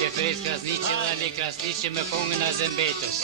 Shefret Krasniqi dhe Ali Krasniqi me kongën Azembetës.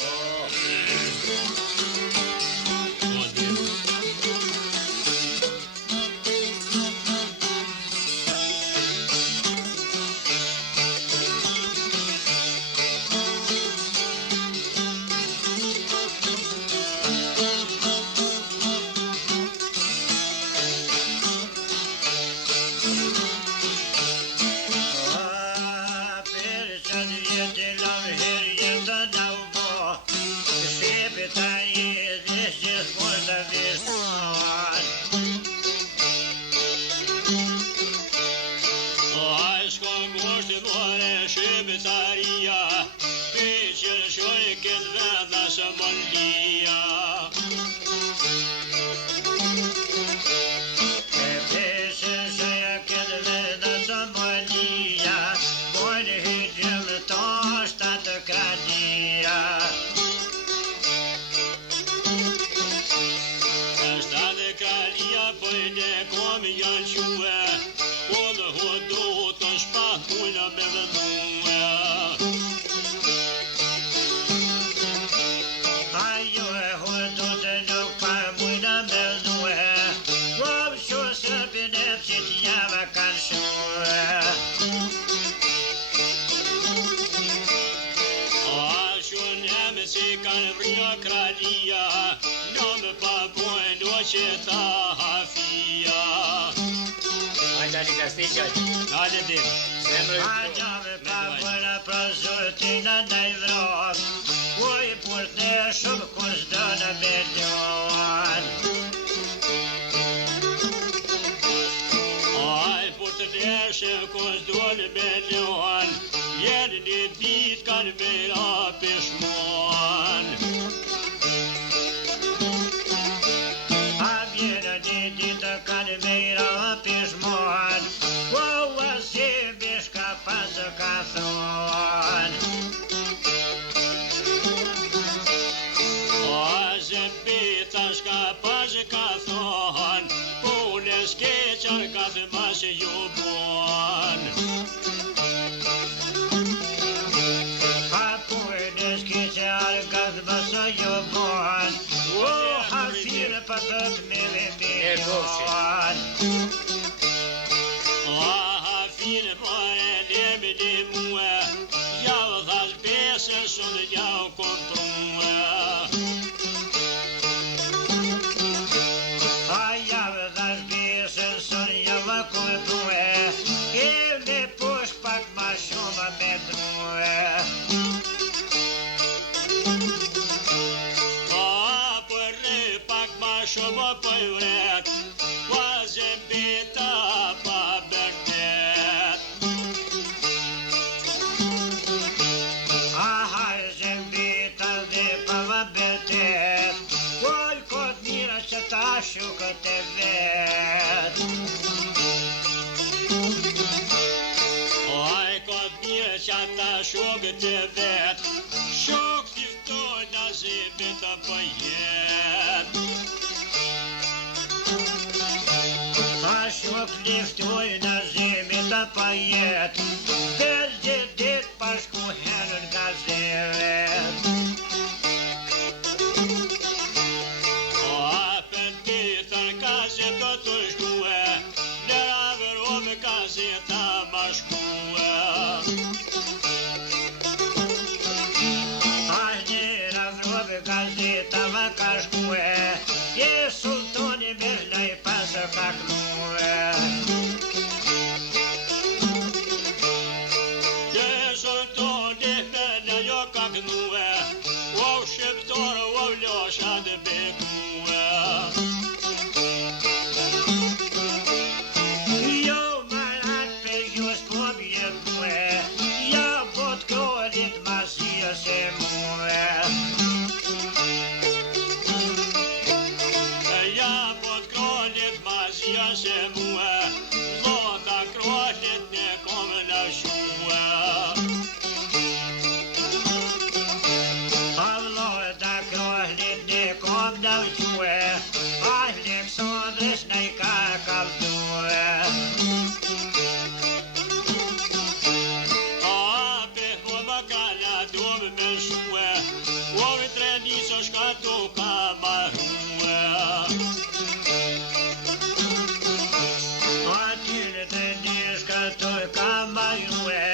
të kamarue,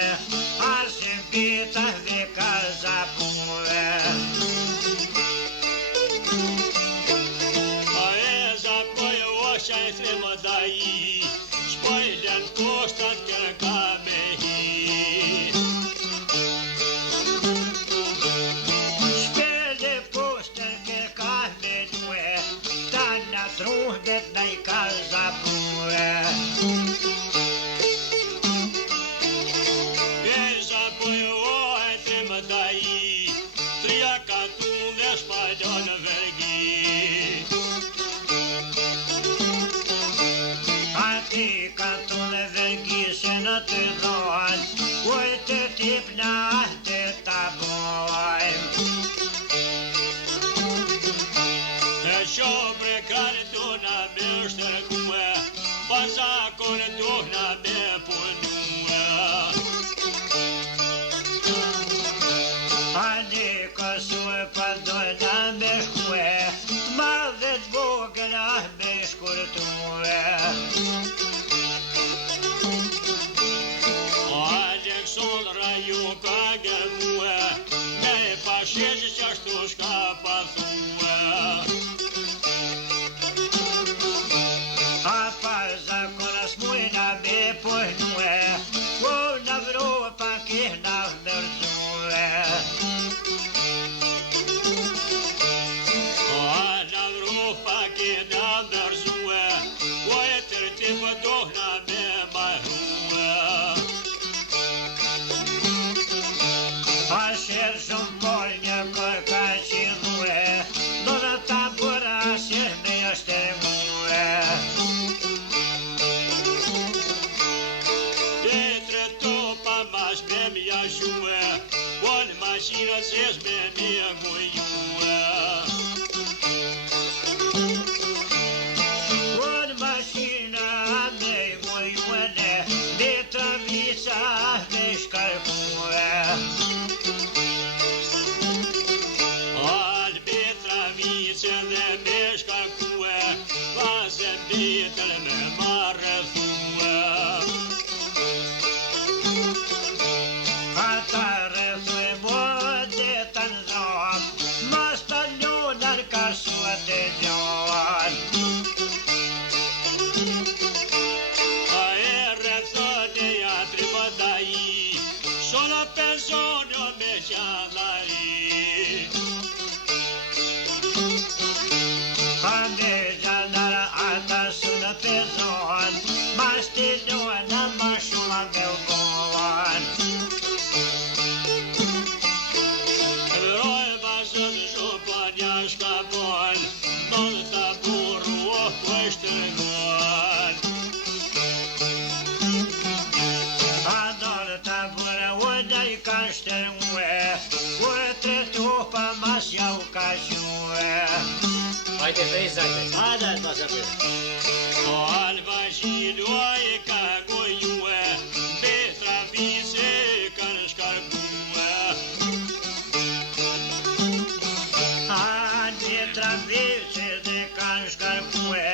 asim pita dhe ka zapue. A e zapoj oqa e tre më daji, shpojlen koshtat kërka me hi. Shpele poshtër kërka me due, ta në truhdet në i ka zapue. E zapoj oqa e tre më daji, tria ka tunë dhe shpallon vergi. Ati ka tunë vergise në të dojnë, uj të tip në të tabojnë. E shobre kërë tuna me shtërkue, bazakon tuna me punue. Adi kësue pa dojna me shkue, t'madhe t'vogëla me shkurtue. Aleksandra ju ka gërmue, me pashesh që ashtu shka pathue. A pazakonas mujna me pojnue, u në Evropa kihna mërzue. Në Evropa kena mërzue, o e tërti pëdohna me mahrue. A shërë shumë por një kërë ka qilue, do në tabura shërë me është e mue. Petre topa mas me mjashue, o në mashina zesh me një gujue. Unë mashina me mujuene, dhe të visa me shkarkue. Albetra vice dhe me shkarkue, vazë bitër me marrëthue. Ata rëthue mua dhe të nëzonë, mas të njonar ka suat e gjonë. A e rrethën e jatri më daji, sola pensionio me qadari. Ande gjanara ata së në pezonë, mas të njona ma shumë me ugonë. Vroj bazën shopanja shkapon, non të burru o pështërgon. A dorë të bërë unë i ka shtërmue, u e të topa mas jau ka shue. Hajde vej zate. Hajde të pasapir. O albashinu a e ka gojue, betra vise kanë shkarkue. Ande travese dhe kanë shkarkue,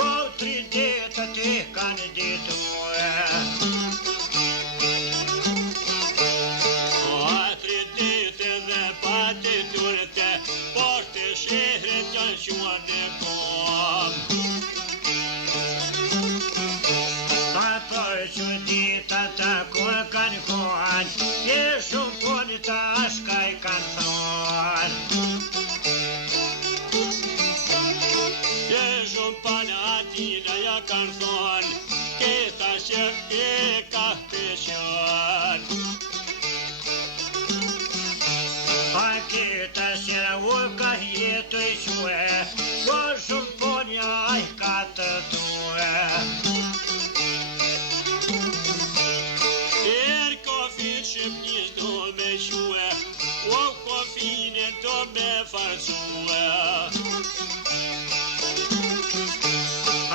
u tri detët e kanë ditue. O atri dite dhe pati turte, por të shehret janë quan e kom. Ato që dita ta kur kanë konë, e shumë poni ta shkaj kanë thonë. E shumë pana atina ja kanë thonë, këta që e ka peshon. A këta shera u ka jetu i shue, o shumë ponja i ka të tue. Er kofin shqipnis do me shue, o kofinin do me farcue.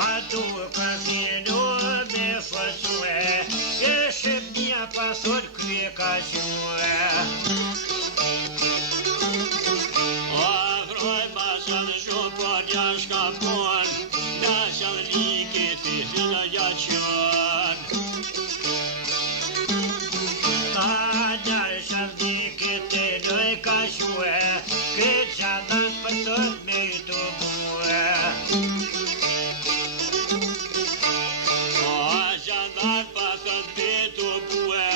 A tu ka finu me fësue, e shqipnia pasur kry ka shue. Avroj bazën shopon ja shkapon, na shallnikit fishin ja qon. thët vetë bue,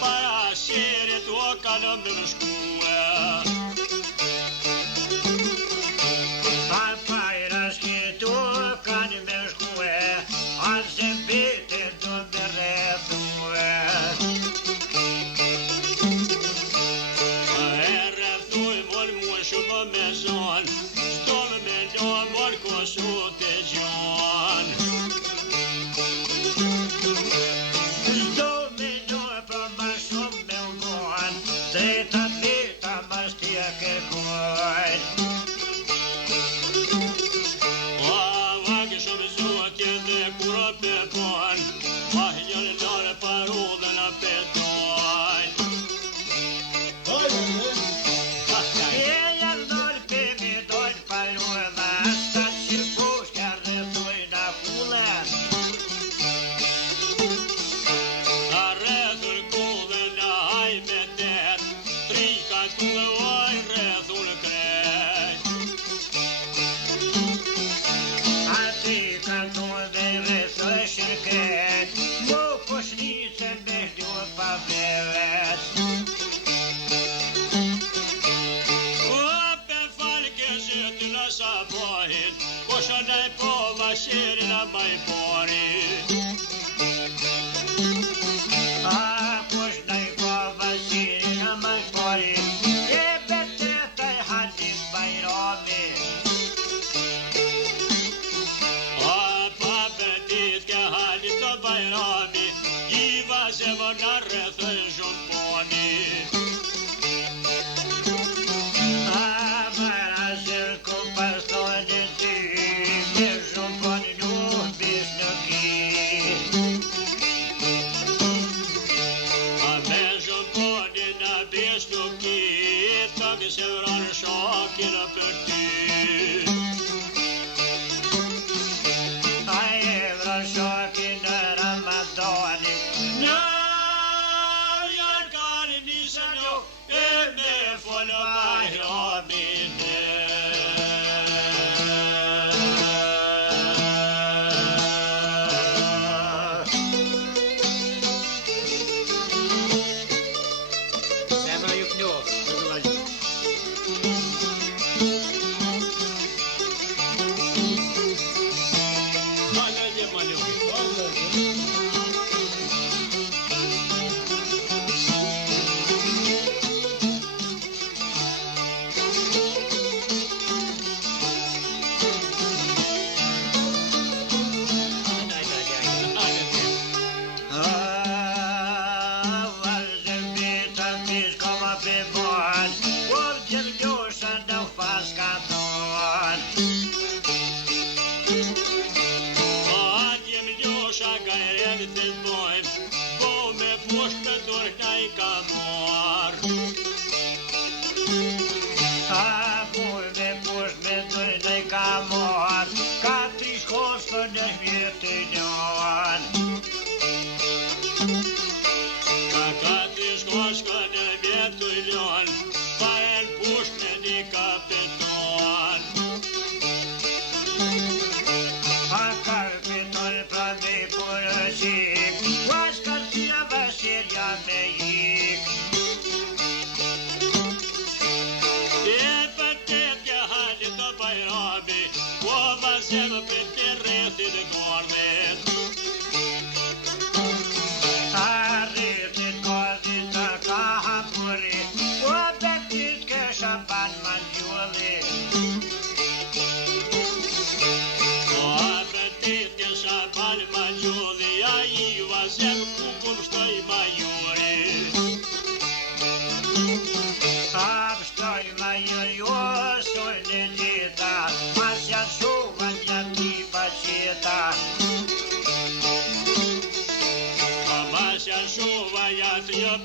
para sherit o kalëm në shkue.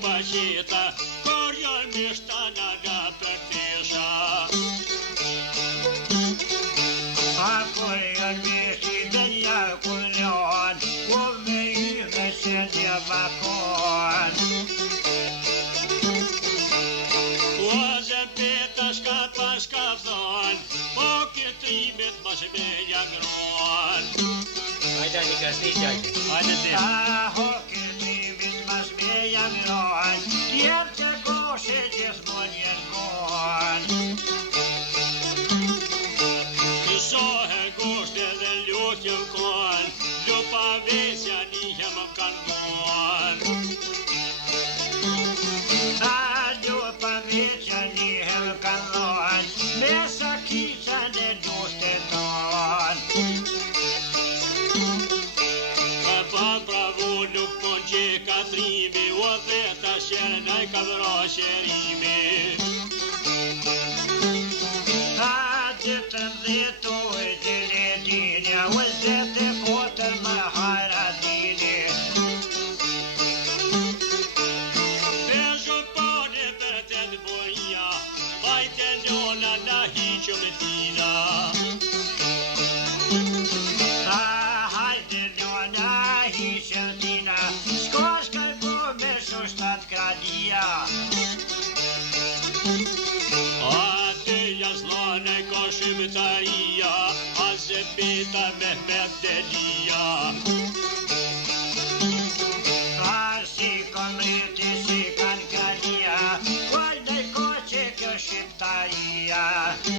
Pachita, Coriol Mistana da Petisha. A Coriol Mistana Cunion, Womi Messenger Vapor. Was a Petas Capas Cazon, Pocket Ibit Masmelia Gron. Haide, adică, stai, Haideți! shërimi, o theta shërë në ka vëra shërimi. Ta ditën dhjetoj dile dinja, o zete kotër më hajra dini. Bezo pane për të të boja, bajtë njona në hiqëm tina. Ta hajtë njona hiqëm tina, shkaj po me shoshtat kradia. Yazlane koşum tariya, Azebita Mehmet Deliya.